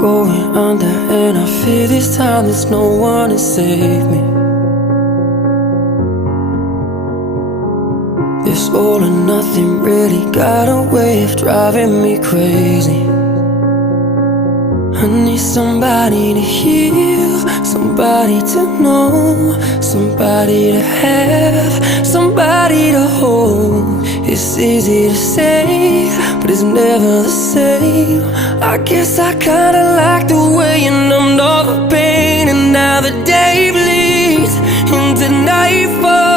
going under, and I fear this time there's no one to save me. This all or nothing really got a way of driving me crazy. I need somebody to heal, somebody to know, somebody to have, somebody to hold. It's easy to say, but it's never the same. I guess I kinda like the way you numbed all the pain, and now the day bleeds into nightfall.